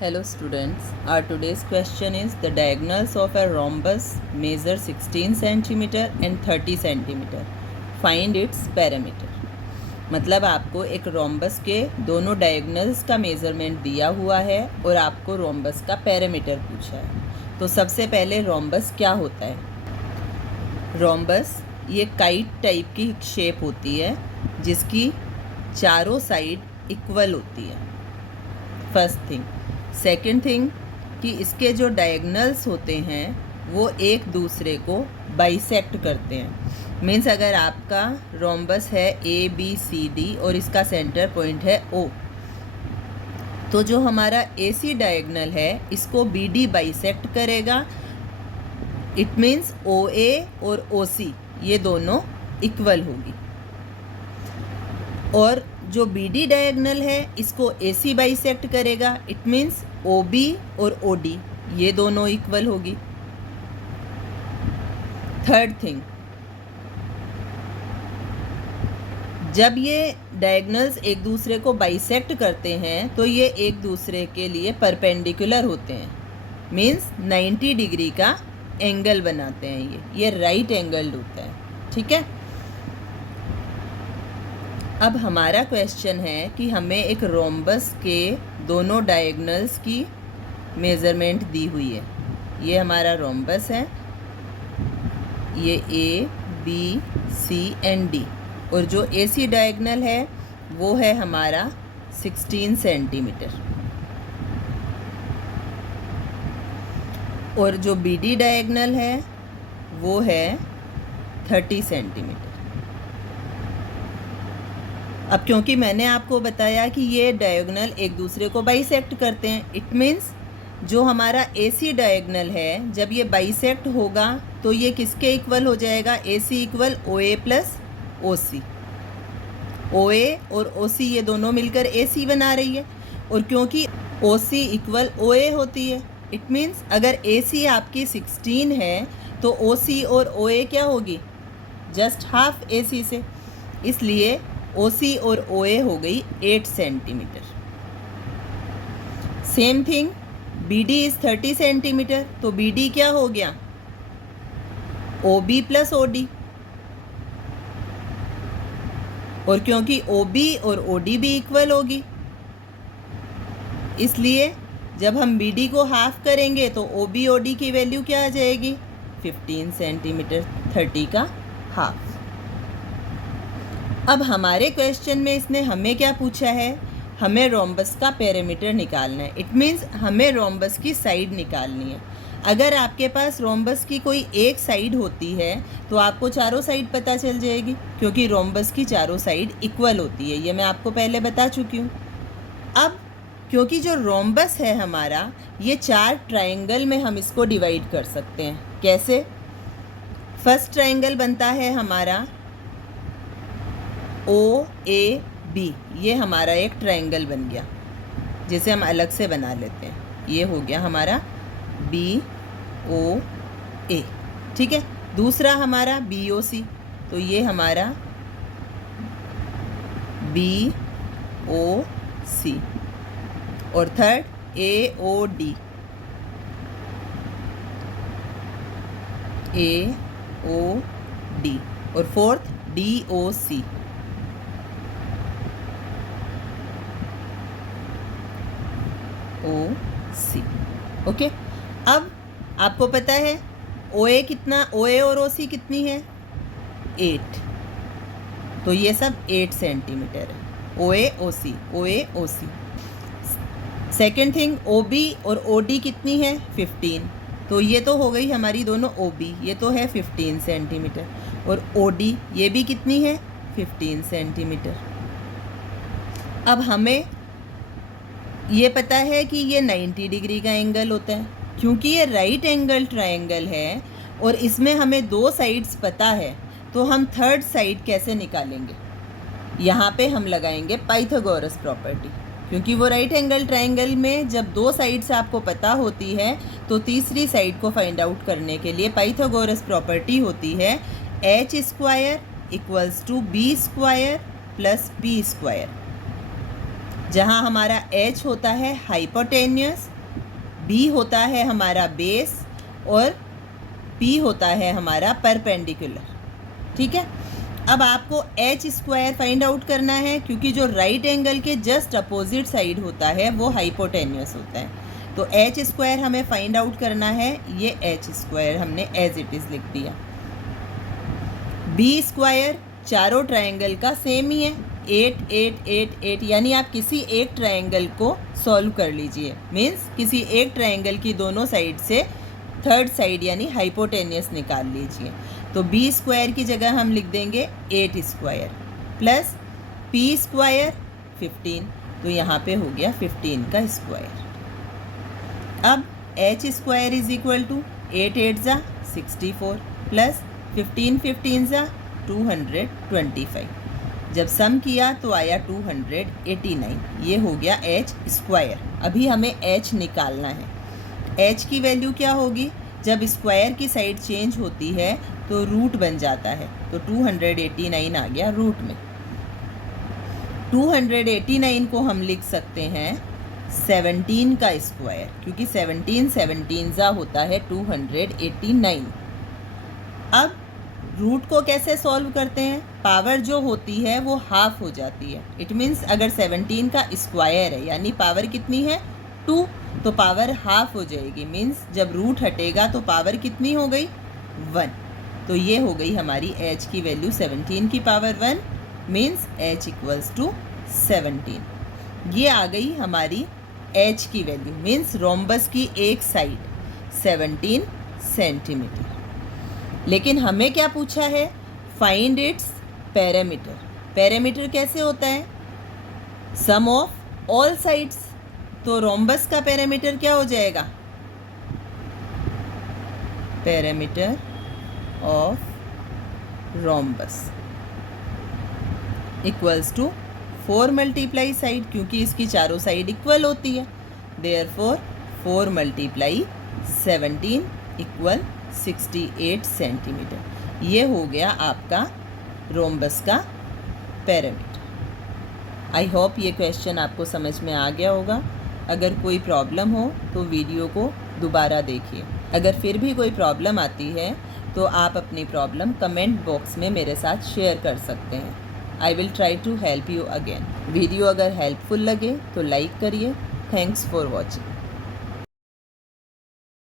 Hello students, our today's question is the diagonals of a rhombus measure 16 cm and 30 cm. Find its perimeter. मतलब आपको एक rhombus के दोनों diagonals का measurement दिया हुआ है और आपको रोम्बस का पैरामीटर पूछा है। तो सबसे पहले रोम्बस क्या होता है? रोम्बस ये काइट टाइप की शेप होती है जिसकी चारों साइड इक्वल होती है। First thing. सेकंड थिंग कि इसके जो डायगोनल्स होते हैं वो एक दूसरे को बाइसेक्ट करते हैं। मीन्स अगर आपका रोम्बस है ABCD और इसका सेंटर पॉइंट है O, तो जो हमारा AC डायगोनल है इसको BD बाइसेक्ट करेगा। इट मीन्स OA और OC ये दोनों इक्वल होगी। और जो BD डायगोनल है इसको AC बाइसेक्ट करेगा। इट मीन्स OB और OD ये दोनों इक्वल होगी। थर्ड थिंग, जब ये डायगोनल्स एक दूसरे को बाइसेक्ट करते हैं तो ये एक दूसरे के लिए परपेंडिकुलर होते हैं। मीन्स 90 डिग्री का एंगल बनाते हैं। ये राइट एंगल होता है। ठीक है। अब हमारा क्वेश्चन है कि हमें एक रोम्बस के दोनों डायगोनल्स की मेज़रमेंट दी हुई है। ये हमारा रोम्बस है, ये A, B, C and D, और जो AC डायगोनल है वो है हमारा 16 सेंटीमीटर, और जो BD डायगोनल है वो है 30 सेंटीमीटर। अब क्योंकि मैंने आपको बताया कि ये डायगोनल एक दूसरे को बाइसेक्ट करते हैं, इट मीन्स जो हमारा AC डायगोनल है जब ये बाइसेक्ट होगा तो ये किसके इक्वल हो जाएगा? AC equal OA plus OC। OA और OC ये दोनों मिलकर AC बना रही है, और क्योंकि OC इक्वल OA होती है, इट मीन्स अगर AC आपकी 16 है तो OC और OA क्या होगी? जस्ट हाफ AC से। इसलिए OC और OA हो गई 8 centimetre. Same thing BD is 30 centimetre, तो BD क्या हो गया? OB plus OD। और क्योंकि OB और OD भी इक्वल होगी, इसलिए जब हम BD को हाफ करेंगे तो OB OD की वैल्यू क्या आ जाएगी? 15 सेंटीमीटर, 30 का हाफ। अब हमारे क्वेश्चन में इसने हमें क्या पूछा है? हमें रोम्बस का पैरामीटर निकालना है। इट मीन्स हमें रोम्बस की साइड निकालनी है। अगर आपके पास रोम्बस की कोई एक साइड होती है तो आपको चारों साइड पता चल जाएगी, क्योंकि रोम्बस की चारों साइड इक्वल होती है। ये मैं आपको पहले बता चुकी हूँ। अब क्योंकि जो रोम्बस है हमारा, ये 4 ट्रायंगल में हम इसको डिवाइड कर सकते हैं। कैसे? फर्स्ट ट्रायंगल बनता है हमारा OAB, ये हमारा एक ट्रायंगल बन गया, जिसे हम अलग से बना लेते हैं। ये हो गया हमारा BOA। ठीक है। दूसरा हमारा BOC, तो ये हमारा BOC। और थर्ड AOD, AOD। और फोर्थ DOC। OC। ओके। अब आपको पता है OA कितना, OA और OC कितनी है? 8। तो ये सब 8 सेंटीमीटर है। OA OC, OA OC। Second thing, OB और OD कितनी है? 15। तो ये तो हो गई हमारी दोनों OB, ये तो है 15 सेंटीमीटर, और OD ये भी कितनी है? 15 सेंटीमीटर। अब हमें ये पता है कि ये 90 डिग्री का एंगल होता है, क्योंकि ये राइट एंगल ट्रायंगल है और इसमें हमें 2 साइड्स पता है, तो हम थर्ड साइड कैसे निकालेंगे? यहाँ पे हम लगाएंगे पाइथागोरस प्रॉपर्टी, क्योंकि वो राइट एंगल ट्रायंगल में जब 2 साइड्स आपको पता होती है तो तीसरी साइड को फाइंड आउट करने के लिए पाइथागोरस प्रॉपर्टी होती है H² = B² + P²। जहाँ हमारा H होता है हाइपोटेन्यूस, B होता है हमारा बेस और P होता है हमारा परपेंडिकुलर। ठीक है, अब आपको H स्क्वायर फाइंड आउट करना है, क्योंकि जो राइट एंगल के जस्ट अपोजिट साइड होता है वो हाइपोटेन्यूस होता है। तो H स्क्वायर हमें फाइंड आउट करना है, ये H स्क्वायर हमने एज इट इज़ लिख दिया। B स्क्वायर चारों ट्रायंगल का सेम ही है, 8 8 8 8, यानी आप किसी एक ट्रायंगल को सॉल्व कर लीजिए। मीन्स किसी एक ट्रायंगल की दोनों साइड से थर्ड साइड यानी हाइपोटेन्यूस निकाल लीजिए। तो B स्क्वायर की जगह हम लिख देंगे 8 स्क्वायर प्लस P स्क्वायर 15, तो यहाँ पे हो गया 15 का स्क्वायर। अब H square is equal to 8 8 ज़ा 64 प्लस 15 15 ज़ा 225। जब सम किया तो आया 289, ये हो गया H स्क्वायर। अभी हमें H निकालना है। H की वैल्यू क्या होगी? जब स्क्वायर की साइड चेंज होती है तो रूट बन जाता है, तो 289 आ गया रूट में। 289 को हम लिख सकते हैं 17 का स्क्वायर, क्योंकि 17 17 ज़ा होता है 289। अब रूट को कैसे सॉल्व करते हैं? पावर जो होती है वो हाफ हो जाती है। इट मीन्स अगर 17 का स्क्वायर है यानी पावर कितनी है 2, तो पावर हाफ हो जाएगी। मीन्स जब रूट हटेगा तो पावर कितनी हो गई 1। तो ये हो गई हमारी H की वैल्यू 17 की power 1, means H equals to 17। ये आ गई हमारी H की वैल्यू, मीन्स रोम्बस की एक साइड 17 सेंटीमीटर। लेकिन हमें क्या पूछा है? Find its parameter. पैरामीटर कैसे होता है? Sum of all sides. तो रोम्बस का पैरामीटर क्या हो जाएगा? Parameter of rhombus equals to 4 multiply side, क्योंकि इसकी चारों साइड इक्वल होती है। Therefore 4 multiply 17 equal 68 centimetre. ये हो गया आपका रोम्बस का पैरामीटर। आई होप ये क्वेश्चन आपको समझ में आ गया होगा। अगर कोई प्रॉब्लम हो तो वीडियो को दोबारा देखिए। अगर फिर भी कोई प्रॉब्लम आती है तो आप अपनी प्रॉब्लम कमेंट बॉक्स में मेरे साथ शेयर कर सकते हैं। I will try to help you again. Video अगर हेल्पफुल लगे तो लाइक करिए। Thanks for watching.